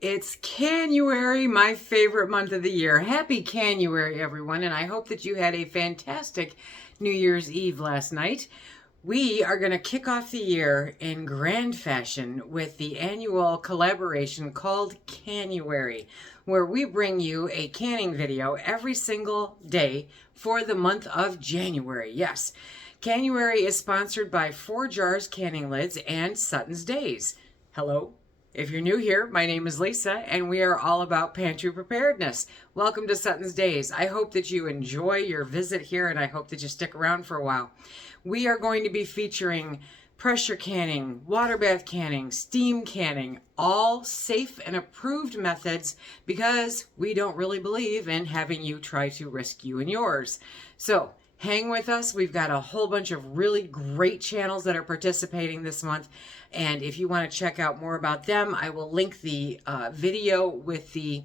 It's Canuary, my favorite month of the year. Happy Canuary, everyone, and I hope that you had a fantastic New Year's Eve last night. We are going to kick off the year in grand fashion with the annual collaboration called Canuary, where we bring you a canning video every single day for the month of January. Yes, Canuary is sponsored by 4 Jars Canning Lids and SuttonsDaze. Hello. If you're new here, my name is Lisa, and we are all about pantry preparedness. Welcome to SuttonsDaze. I hope that you enjoy your visit here, and I hope that you stick around for a while. We are going to be featuring pressure canning, water bath canning, steam canning, all safe and approved methods because we don't really believe in having you try to risk you and yours. So, hang with us. We've got a whole bunch of really great channels that are participating this month. And if you want to check out more about them, I will link the video with the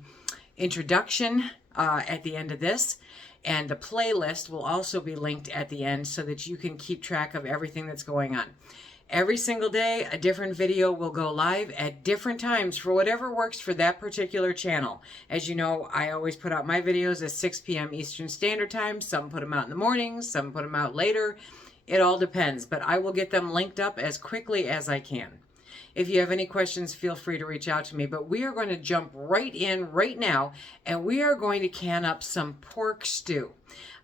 introduction at the end of this. And the playlist will also be linked at the end so that you can keep track of everything that's going on. Every single day, a different video will go live at different times for whatever works for that particular channel. As you know, I always put out my videos at 6 p.m. Eastern Standard Time. Some put them out in the mornings, some put them out later. It all depends, but I will get them linked up as quickly as I can. If you have any questions, feel free to reach out to me, but we are going to jump right in right now, and we are going to can up some pork stew.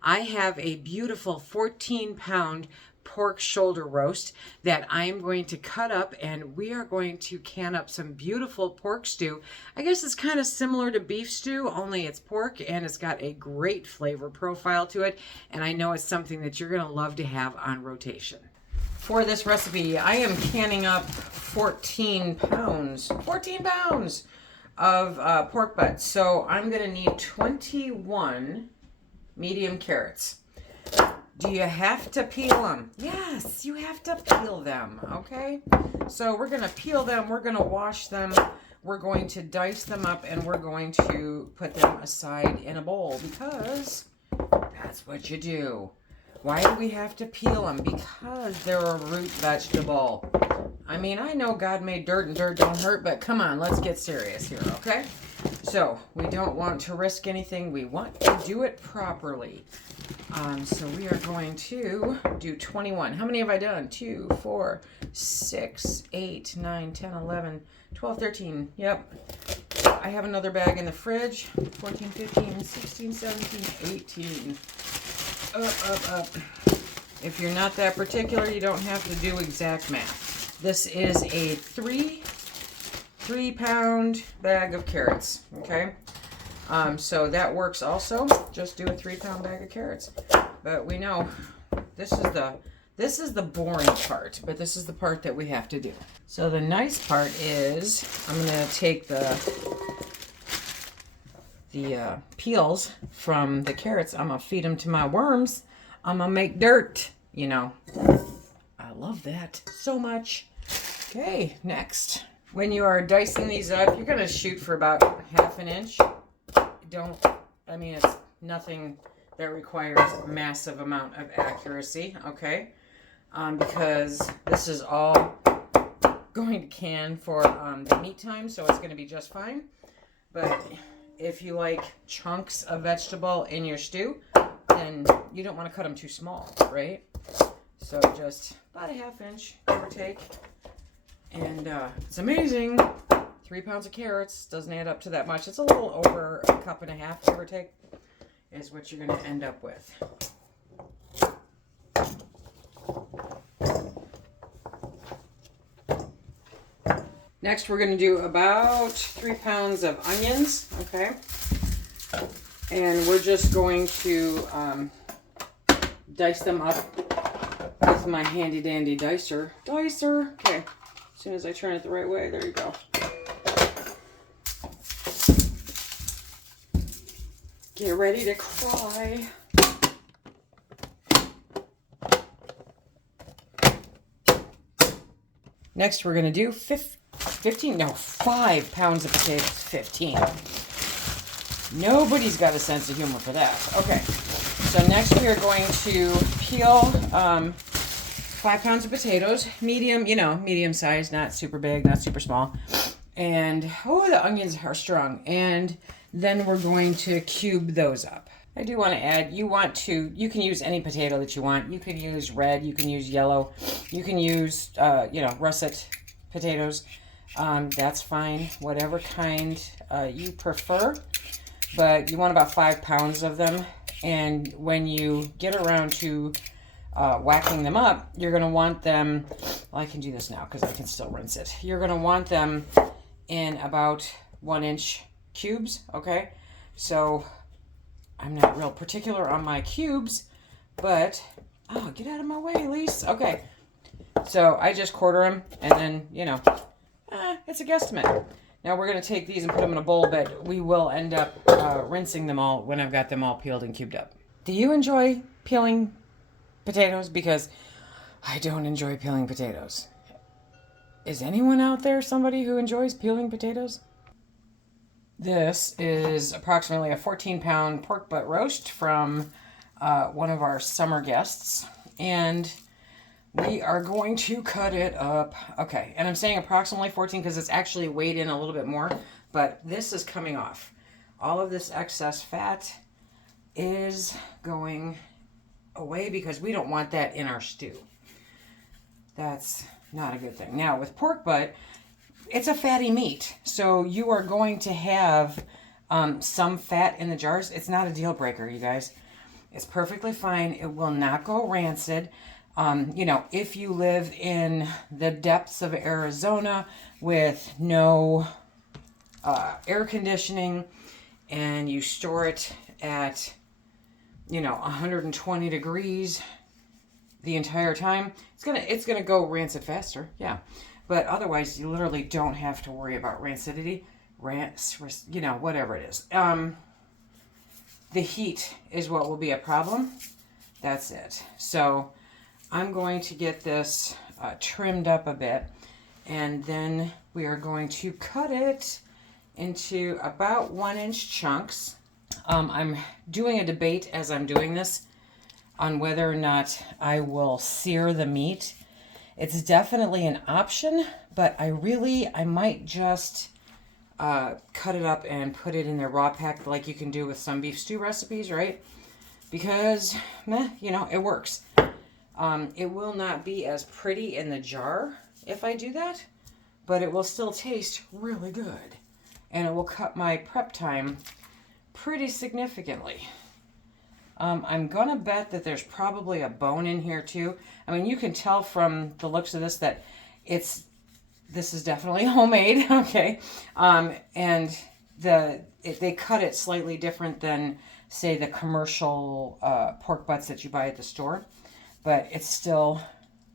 I have a beautiful 14-pound pork shoulder roast that I am going to cut up, and we are going to can up some beautiful pork stew. I guess it's kind of similar to beef stew, only it's pork, and it's got a great flavor profile to it, and I know it's something that you're going to love to have on rotation. For this recipe, I am canning up 14 pounds of pork butts. So I'm going to need 21 medium carrots. Do you have to peel them? Yes, you have to peel them, okay? So we're going to peel them, we're going to wash them, we're going to dice them up, and we're going to put them aside in a bowl because that's what you do. Why do we have to peel them? Because they're a root vegetable. I mean, I know God made dirt and dirt don't hurt, but come on, let's get serious here, okay? So we don't want to risk anything. We want to do it properly. So we are going to do 21. How many have I done? 2, 4, 6, 8, 9, 10, 11, 12, 13. Yep. I have another bag in the fridge. 14, 15, 16, 17, 18. Up. If you're not that particular, you don't have to do exact math. This is a 3-pound bag of carrots, okay? So that works also. Just do a 3-pound bag of carrots. But we know this is the boring part, but this is the part that we have to do. So the nice part is I'm going to take the peels from the carrots. I'm going to feed them to my worms. I'm going to make dirt, you know. I love that so much. Okay, next. When you are dicing these up, you're going to shoot for about 1/2 inch. It's nothing that requires a massive amount of accuracy, okay? Because this is all going to can for the meat time, so it's going to be just fine. But if you like chunks of vegetable in your stew, then you don't want to cut them too small, right? So just about 1/2 inch, give or take. And it's amazing. 3 pounds of carrots doesn't add up to that much. It's a little over 1.5 cups, give or take, is what you're going to end up with. Next, we're going to do about 3 pounds of onions, okay? And we're just going to dice them up with my handy-dandy dicer. Okay, as soon as I turn it the right way, there you go. Get ready to cry. Next, we're going to do 5 pounds of potatoes. 15. Nobody's got a sense of humor for that. Okay, so next we are going to peel 5 pounds of potatoes. Medium, medium size, not super big, not super small. And, oh, the onions are strong. And then we're going to cube those up. I do want to add, you can use any potato that you want. You can use red, you can use yellow, you can use, russet potatoes. That's fine, whatever kind you prefer. But you want about 5 pounds of them. And when you get around to whacking them up, you're going to want them, well, I can do this now because I can still rinse it. You're going to want them in about 1-inch cubes, okay? So I'm not real particular on my cubes, but, oh, get out of my way, Elise. Okay, so I just quarter them, and then, it's a guesstimate. Now we're going to take these and put them in a bowl, but we will end up rinsing them all when I've got them all peeled and cubed up. Do you enjoy peeling potatoes? Because I don't enjoy peeling potatoes. Is anyone out there somebody who enjoys peeling potatoes? This is approximately a 14-pound pork butt roast from one of our summer guests. And we are going to cut it up. Okay, and I'm saying approximately 14 because it's actually weighed in a little bit more. But this is coming off. All of this excess fat is going away because we don't want that in our stew. That's not a good thing. Now, with pork butt, it's a fatty meat, so you are going to have some fat in the jars. It's not a deal breaker, you guys. It's perfectly fine. It will not go rancid. If you live in the depths of Arizona with no air conditioning and you store it at 120 degrees the entire time, it's gonna go rancid faster, yeah. But otherwise, you literally don't have to worry about rancidity, whatever it is. The heat is what will be a problem. That's it. So I'm going to get this trimmed up a bit, and then we are going to cut it into about 1-inch chunks. I'm doing a debate as I'm doing this on whether or not I will sear the meat. It's definitely an option, but I might just cut it up and put it in the raw pack like you can do with some beef stew recipes, right? Because, it works. It will not be as pretty in the jar if I do that, but it will still taste really good. And it will cut my prep time pretty significantly. I'm going to bet that there's probably a bone in here too. I mean, you can tell from the looks of this that this is definitely homemade, okay? And they cut it slightly different than, say, the commercial pork butts that you buy at the store. But it's still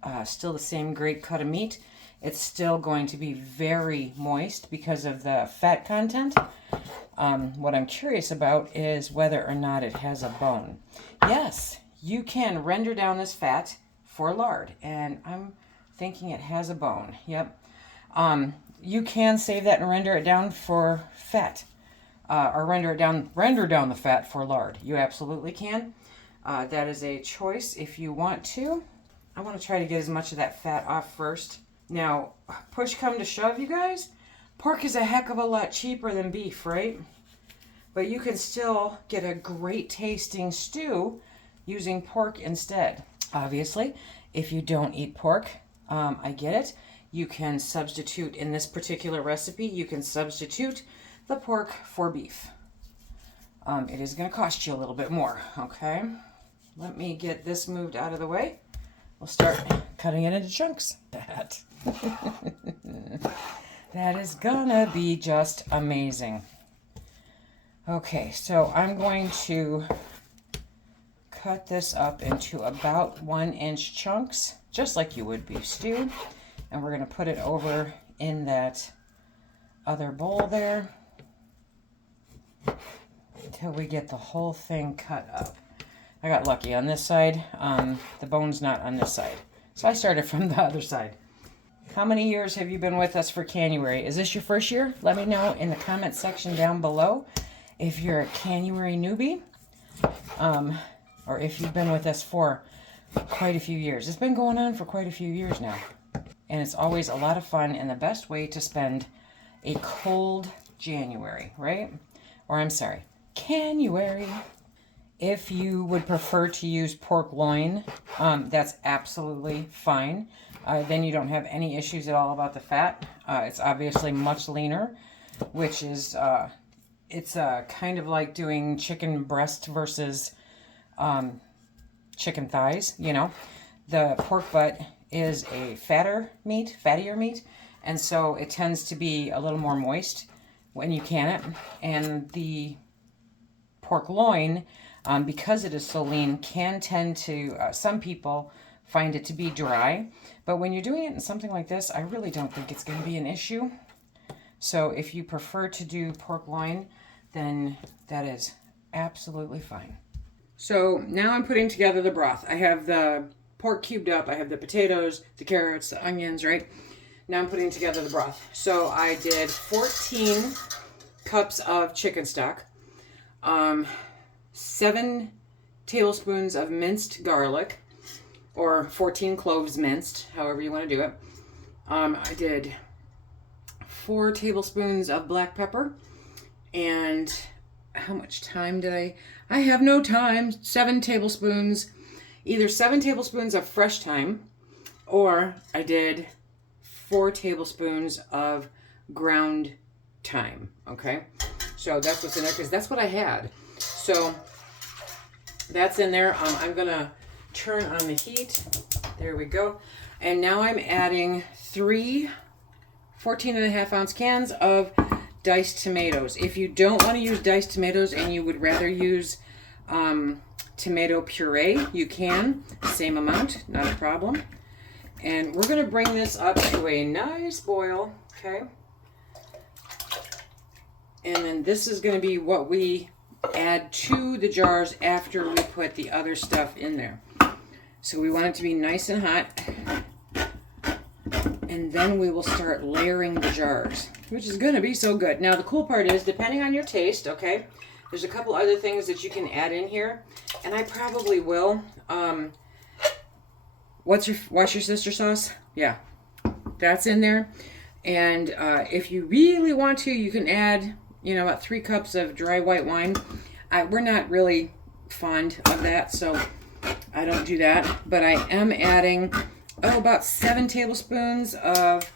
the same great cut of meat. It's still going to be very moist because of the fat content. What I'm curious about is whether or not it has a bone. Yes, you can render down this fat for lard, and I'm thinking it has a bone. Yep. You can save that and render it down for fat, or render down the fat for lard. You absolutely can. That is a choice if you want to. I want to try to get as much of that fat off first. Now, push come to shove, you guys, pork is a heck of a lot cheaper than beef, right? But you can still get a great tasting stew using pork instead. Obviously, if you don't eat pork, I get it. You can substitute, in this particular recipe, you can substitute the pork for beef. It is going to cost you a little bit more, okay? Let me get this moved out of the way. We'll start cutting it into chunks. That is gonna be just amazing. Okay, so I'm going to cut this up into about 1-inch chunks, just like you would beef stew. And we're gonna put it over in that other bowl there until we get the whole thing cut up. I got lucky on this side. The bone's not on this side. So I started from the other side. How many years have you been with us for Canuary? Is this your first year? Let me know in the comment section down below if you're a Canuary newbie, or if you've been with us for quite a few years. It's been going on for quite a few years now. And it's always a lot of fun and the best way to spend a cold January, right? Or I'm sorry, Canuary. If you would prefer to use pork loin, that's absolutely fine. Then you don't have any issues at all about the fat. It's obviously much leaner, which is, it's kind of like doing chicken breast versus chicken thighs, you know. The pork butt is a fattier meat, and so it tends to be a little more moist when you can it. And the pork loin, because it is so lean, can tend to, some people find it to be dry. But when you're doing it in something like this, I really don't think it's going to be an issue. So if you prefer to do pork loin, then that is absolutely fine. So now I'm putting together the broth. I have the pork cubed up, I have the potatoes, the carrots, the onions, right? Now I'm putting together the broth. So I did 14 cups of chicken stock, 7 tablespoons of minced garlic, or 14 cloves minced, however you want to do it. I did 4 tablespoons of black pepper, and how much time did I have no time. 7 tablespoons, either 7 tablespoons of fresh thyme, or I did 4 tablespoons of ground thyme, okay? So that's what's in there, because that's what I had. So that's in there. I'm gonna turn on the heat. There we go. And now I'm adding 3 14.5-ounce cans of diced tomatoes. If you don't want to use diced tomatoes and you would rather use tomato puree, you can. Same amount, not a problem. And we're going to bring this up to a nice boil, okay? And then this is going to be what we add to the jars after we put the other stuff in there. So we want it to be nice and hot. And then we will start layering the jars, which is going to be so good. Now, the cool part is, depending on your taste, okay, there's a couple other things that you can add in here, and I probably will. Wash your sister sauce? Yeah, that's in there. And if you really want to, you can add, you know, about 3 cups of dry white wine. We're not really fond of that, so I don't do that. But I am adding, about 7 tablespoons of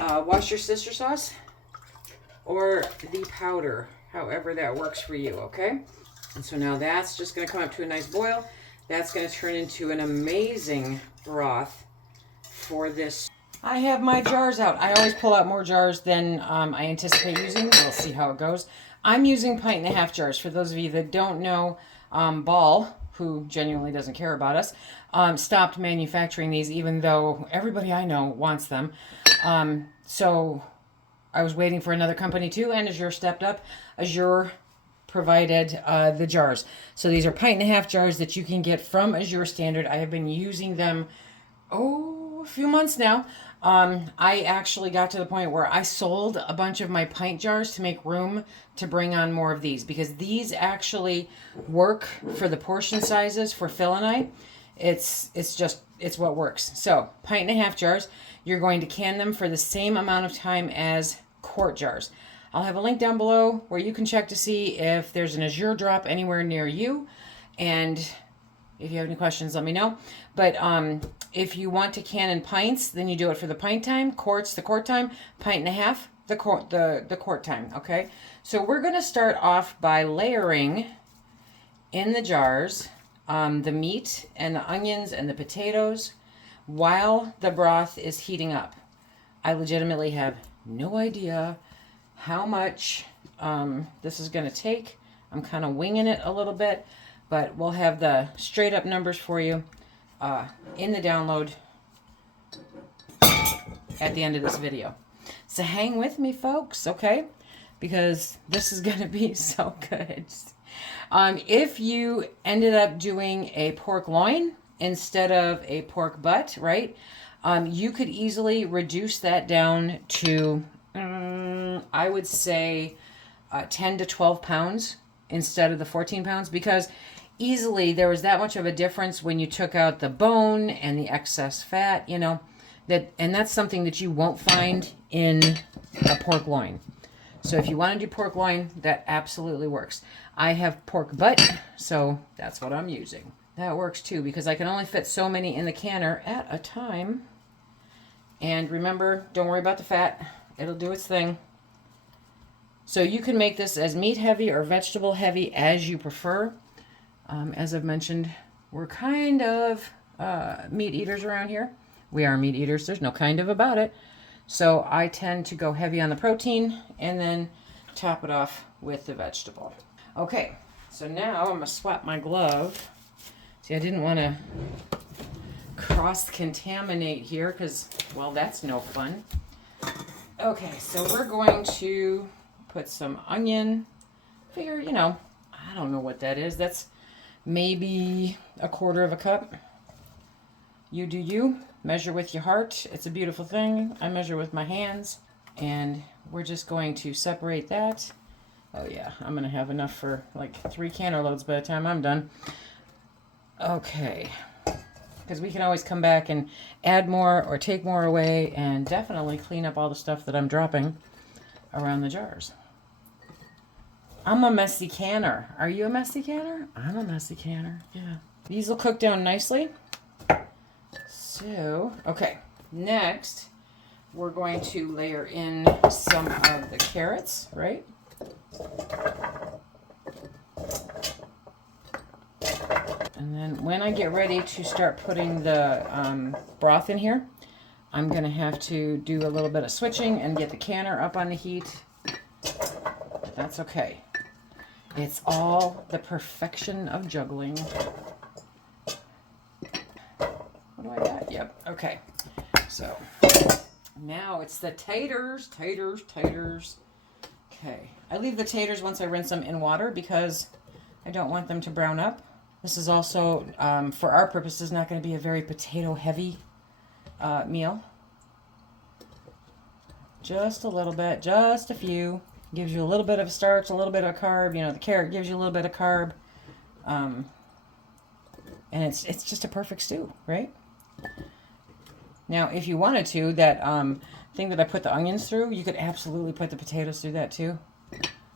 wash your sister sauce, or the powder, however that works for you, okay? And so now that's just going to come up to a nice boil. That's going to turn into an amazing broth for this. I have my jars out. I always pull out more jars than I anticipate using. We'll see how it goes. I'm using 1.5 jars. For those of you that don't know, Ball, who genuinely doesn't care about us, stopped manufacturing these, even though everybody I know wants them. So I was waiting for another company too, and Azure stepped up. Azure provided the jars. So these are 1.5 jars that you can get from Azure Standard. I have been using them, a few months now. I actually got to the point where I sold a bunch of my pint jars to make room to bring on more of these, because these actually work for the portion sizes for Phil and I. It's what works. So 1.5 jars. You're going to can them for the same amount of time as quart jars. I'll have a link down below where you can check to see if there's an Azure drop anywhere near you. And if you have any questions, let me know. But if you want to can in pints, then you do it for the pint time. Quarts, the quart time. 1.5, the quart time. Okay. So we're going to start off by layering in the jars the meat and the onions and the potatoes while the broth is heating up. I legitimately have no idea how much this is going to take. I'm kind of winging it a little bit, but we'll have the straight up numbers for you in the download at the end of this video. So hang with me, folks, okay? Because this is going to be so good. If you ended up doing a pork loin instead of a pork butt, right, you could easily reduce that down to, I would say, 10 to 12 pounds instead of the 14 pounds, because easily there was that much of a difference when you took out the bone and the excess fat, you know. And that's something that you won't find in a pork loin. So if you want to do pork loin, that absolutely works. I have pork butt, so that's what I'm using. That works too, because I can only fit so many in the canner at a time. And remember, don't worry about the fat. It'll do its thing. So you can make this as meat heavy or vegetable heavy as you prefer. As I've mentioned, we're kind of meat eaters around here. We are meat eaters. There's no kind of about it. So I tend to go heavy on the protein and then top it off with the vegetable. Okay, so now I'm going to swap my glove. See, I didn't want to cross-contaminate here because, well, that's no fun. Okay, so we're going to put some onion. Figure, you know, I don't know what that is. That's maybe 1/4 cup. You do you. Measure with your heart. It's a beautiful thing. I measure with my hands. And we're just going to separate that. Oh yeah, I'm going to have enough for like 3 canner loads by the time I'm done. Okay. Because we can always come back and add more or take more away and definitely clean up all the stuff that I'm dropping around the jars. I'm a messy canner. Are you a messy canner? I'm a messy canner. Yeah. These will cook down nicely. So, okay. Next, we're going to layer in some of the carrots, right? And then when I get ready to start putting the broth in here, I'm going to have to do a little bit of switching and get the canner up on the heat. But that's okay. It's all the perfection of juggling. What do I got? Yep. Okay. So now it's the taters. Okay. I leave the taters once I rinse them in water because I don't want them to brown up. This is also, for our purposes, not going to be a very potato-heavy meal. Just a little bit, just a few. Gives you a little bit of starch, a little bit of carb. You know, the carrot gives you a little bit of carb. And it's just a perfect stew, right? Now, if you wanted to, that thing that I put the onions through, you could absolutely put the potatoes through that too.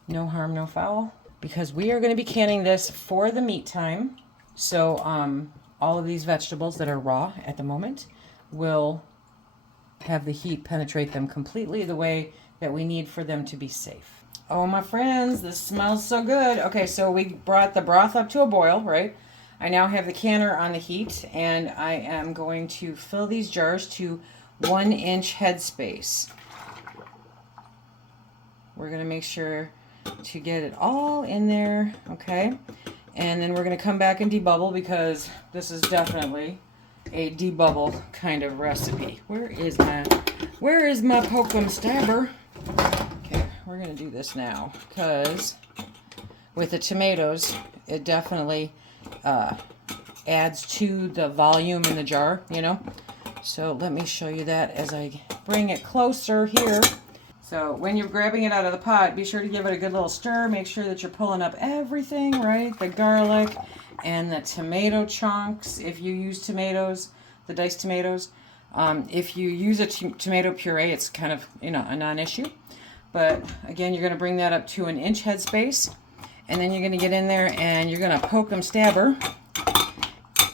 No harm, no foul. Because we are going to be canning this for the meat time. So all of these vegetables that are raw at the moment will have the heat penetrate them completely the way that we need for them to be safe. Oh, my friends, this smells so good. Okay, so we brought the broth up to a boil, right? I now have the canner on the heat, and I am going to fill these jars to 1-inch headspace. We're going to make sure to get it all in there, okay? And then we're going to come back and debubble because this is definitely a debubble kind of recipe. Where is my hokum stabber? Okay, we're going to do this now because with the tomatoes, it definitely adds to the volume in the jar, you know? So let me show you that as I bring it closer here. So when you're grabbing it out of the pot, be sure to give it a good little stir. Make sure that you're pulling up everything, right? The garlic and the tomato chunks, if you use tomatoes, the diced tomatoes. If you use a tomato puree, it's kind of, you know, a non-issue. But again, you're going to bring that up to 1-inch headspace. And then you're going to get in there and you're going to poke them stabber.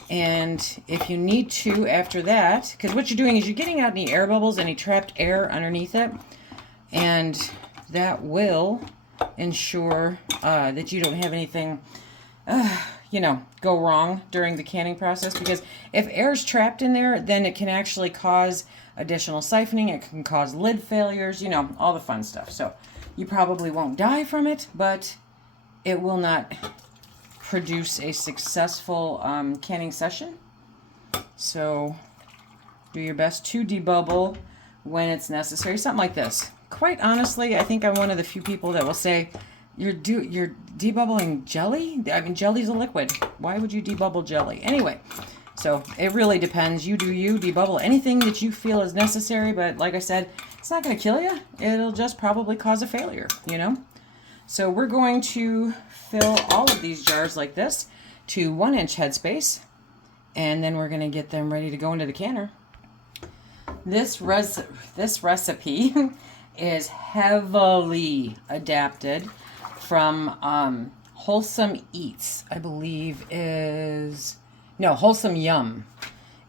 And if you need to after that, because what you're doing is you're getting out any air bubbles, any trapped air underneath it. And that will ensure that you don't have anything, you know, go wrong during the canning process. Because if air is trapped in there, then it can actually cause additional siphoning. It can cause lid failures, you know, all the fun stuff. So you probably won't die from it, but it will not produce a successful canning session. So do your best to debubble when it's necessary. Something like this. Quite honestly, I think I'm one of the few people that will say, you're debubbling jelly? I mean, jelly's a liquid. Why would you debubble jelly? Anyway, so it really depends. You do you. Debubble anything that you feel is necessary, but like I said, it's not going to kill you. It'll just probably cause a failure, you know? So we're going to fill all of these jars like this to 1-inch headspace, and then we're going to get them ready to go into the canner. this recipe is heavily adapted from Wholesome Eats, I believe is, no, Wholesome Yum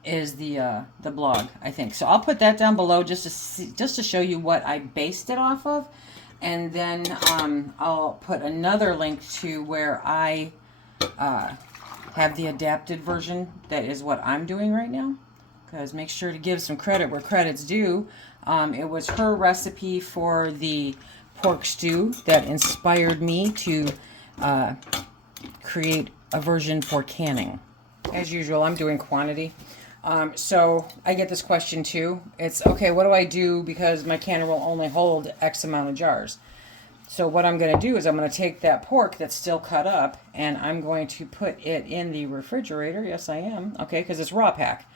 is the blog, I think. So I'll put that down below just to show you what I based it off of, and then I'll put another link to where I have the adapted version. That is what I'm doing right now, because make sure to give some credit where credit's due. It was her recipe for the pork stew that inspired me to create a version for canning. As usual, I'm doing quantity. So I get this question too. It's, okay, what do I do because my canner will only hold X amount of jars? So what I'm going to do is I'm going to take that pork that's still cut up and I'm going to put it in the refrigerator. Yes, I am. Okay, because it's raw pack.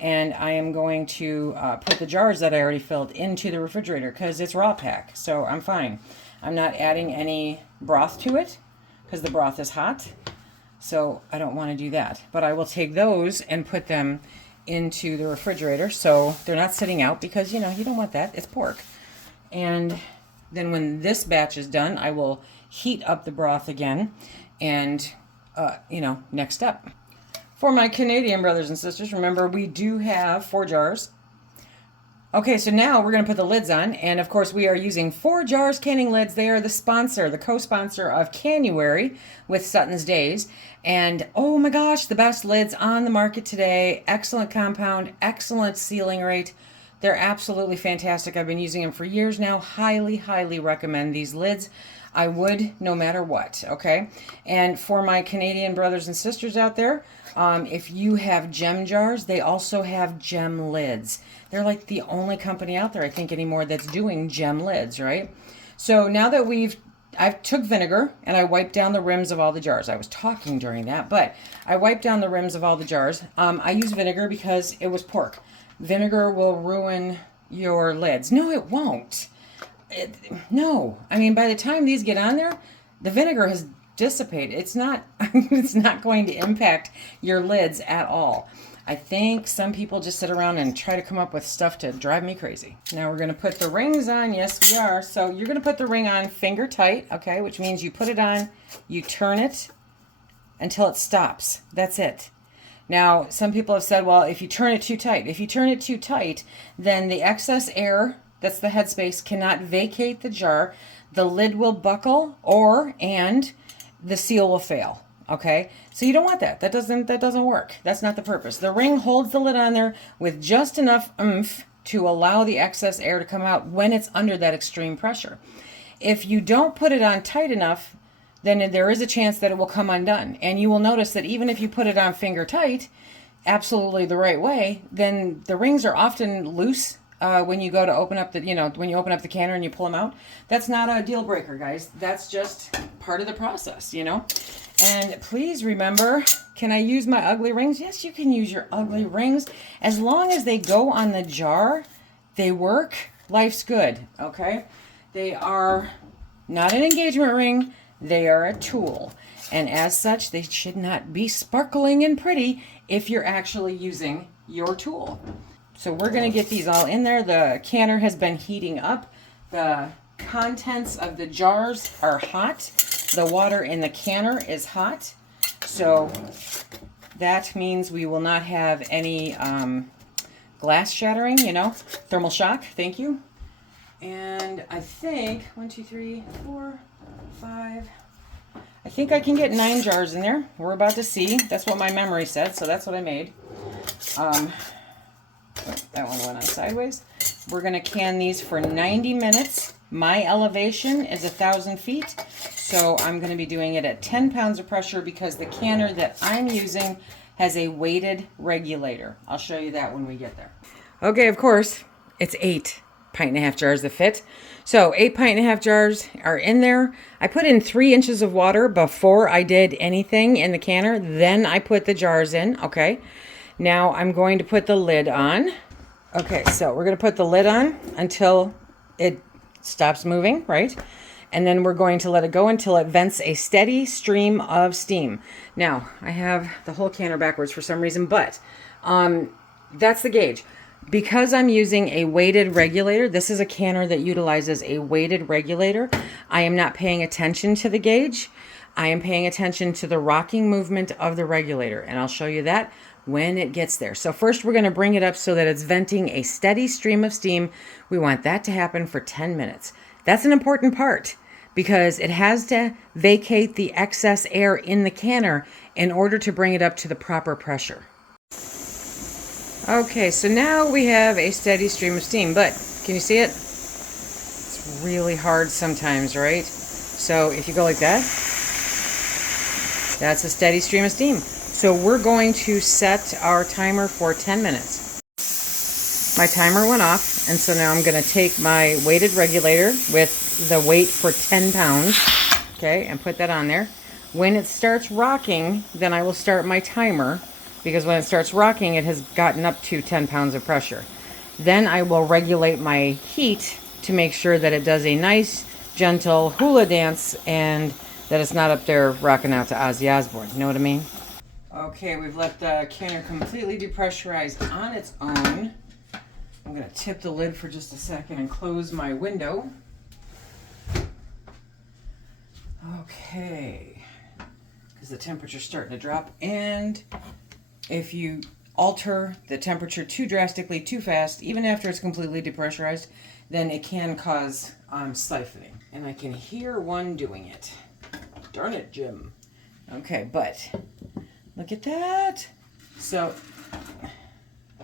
And I am going to put the jars that I already filled into the refrigerator because it's raw pack. So I'm fine. I'm not adding any broth to it because the broth is hot. So I don't want to do that. But I will take those and put them into the refrigerator so they're not sitting out, because you know you don't want that, it's pork. And then when this batch is done, I will heat up the broth again, and next up for my Canadian brothers and sisters, remember we do have 4 jars. Okay, so now we're going to put the lids on, and of course we are using 4 Jars canning lids. They are the sponsor, the co-sponsor of Canuary with SuttonsDaze, and oh my gosh, the best lids on the market today. Excellent compound, excellent sealing rate. They're absolutely fantastic. I've been using them for years now. Highly, highly recommend these lids. I would no matter what, okay? And for my Canadian brothers and sisters out there, if you have gem jars, they also have gem lids. They're like the only company out there, I think, anymore that's doing gem lids, right? So now that I took vinegar and I wiped down the rims of all the jars. I was talking during that, but I wiped down the rims of all the jars. I use vinegar because it was pork. Vinegar will ruin your lids. No, it won't. No. I mean, by the time these get on there, the vinegar has dissipated. It's not going to impact your lids at all. I think some people just sit around and try to come up with stuff to drive me crazy. Now we're going to put the rings on. Yes, we are. So you're going to put the ring on finger tight, okay, which means you put it on, you turn it until it stops. That's it. Now, some people have said, well, if you turn it too tight, then the excess air, that's the headspace, cannot vacate the jar. The lid will buckle and the seal will fail. Okay, so you don't want that. That doesn't work. That's not the purpose. The ring holds the lid on there with just enough oomph to allow the excess air to come out when it's under that extreme pressure. If you don't put it on tight enough, then there is a chance that it will come undone. And you will notice that even if you put it on finger tight, absolutely the right way, then the rings are often loose when you go to open up when you open up the canner and you pull them out. That's not a deal breaker, guys. That's just part of the process, And please remember, can I use my ugly rings? Yes, you can use your ugly rings. As long as they go on the jar, they work, life's good, okay? They are not an engagement ring. They are a tool. And as such, they should not be sparkling and pretty if you're actually using your tool. So we're going to get these all in there. The canner has been heating up. The contents of the jars are hot. The water in the canner is hot. So that means we will not have any glass shattering, thermal shock. Thank you. And I think 1, 2, 3, 4, 5. I think I can get 9 jars in there. We're about to see. That's what my memory said, so that's what I made. That one went on sideways. We're going to can these for 90 minutes. My elevation is 1,000 feet, so I'm going to be doing it at 10 pounds of pressure because the canner that I'm using has a weighted regulator. I'll show you that when we get there. Okay, of course, it's 8 1.5 jars that fit. So 8 1.5 jars are in there. I put in 3 inches of water before I did anything in the canner. Then I put the jars in, okay? Now I'm going to put the lid on. Okay, so we're going to put the lid on until it stops moving, right? And then we're going to let it go until it vents a steady stream of steam. Now, I have the whole canner backwards for some reason, but that's the gauge. Because I'm using a weighted regulator, this is a canner that utilizes a weighted regulator. I am not paying attention to the gauge. I am paying attention to the rocking movement of the regulator, and I'll show you that when it gets there. So first we're going to bring it up so that it's venting a steady stream of steam. We want that to happen for 10 minutes. That's an important part because it has to vacate the excess air in the canner in order to bring it up to the proper pressure. Okay, so now we have a steady stream of steam, but can you see it? It's really hard sometimes, right? So if you go like that, that's a steady stream of steam. So we're going to set our timer for 10 minutes. My timer went off, and so now I'm going to take my weighted regulator with the weight for 10 pounds, okay, and put that on there. When it starts rocking, then I will start my timer, because when it starts rocking, it has gotten up to 10 pounds of pressure. Then I will regulate my heat to make sure that it does a nice, gentle hula dance and that it's not up there rocking out to Ozzy Osbourne. You know what I mean? Okay, we've let the canner completely depressurized on its own. I'm going to tip the lid for just a second and close my window. Okay, because the temperature's starting to drop, and if you alter the temperature too drastically, too fast, even after it's completely depressurized, then it can cause siphoning. And I can hear one doing it. Darn it, Jim. Okay, but look at that. So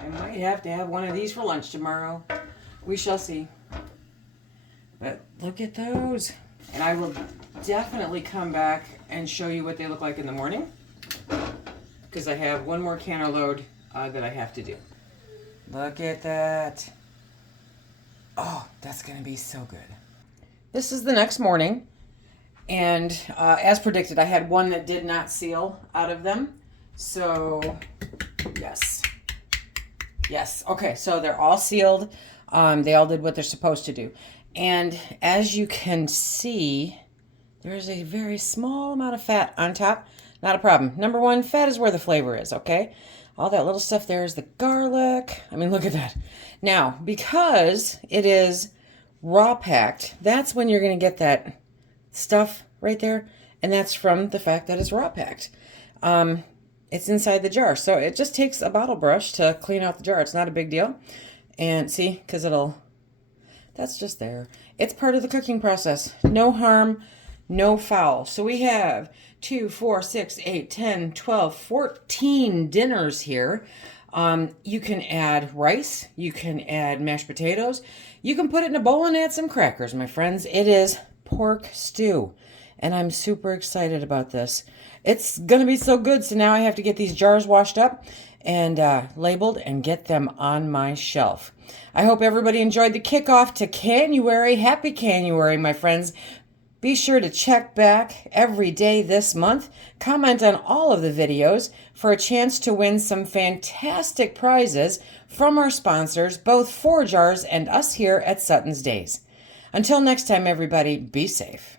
I might have to have one of these for lunch tomorrow. We shall see. But look at those. And I will definitely come back and show you what they look like in the morning, because I have one more canner load that I have to do. Look at that. Oh, that's going to be so good. This is the next morning, and as predicted, I had one that did not seal out of them. So, yes. Yes. Okay, so they're all sealed. They all did what they're supposed to do. And as you can see, there's a very small amount of fat on top. Not a problem. Number one, fat is where the flavor is, okay? All that little stuff there is the garlic. I mean, look at that. Now, because it is raw packed, that's when you're going to get that stuff right there. And that's from the fact that it's raw packed. It's inside the jar. So it just takes a bottle brush to clean out the jar. It's not a big deal. And see, because that's just there. It's part of the cooking process. No harm, no foul. So we have 2, 4, 6, 8, 10, 12, 14 dinners here. You can add rice. You can add mashed potatoes. You can put it in a bowl and add some crackers, my friends. It is pork stew, and I'm super excited about this. It's going to be so good, so now I have to get these jars washed up and labeled and get them on my shelf. I hope everybody enjoyed the kickoff to Canuary. Happy Canuary, my friends. Be sure to check back every day this month. Comment on all of the videos for a chance to win some fantastic prizes from our sponsors, both 4 Jars and us here at SuttonsDaze. Until next time, everybody, be safe.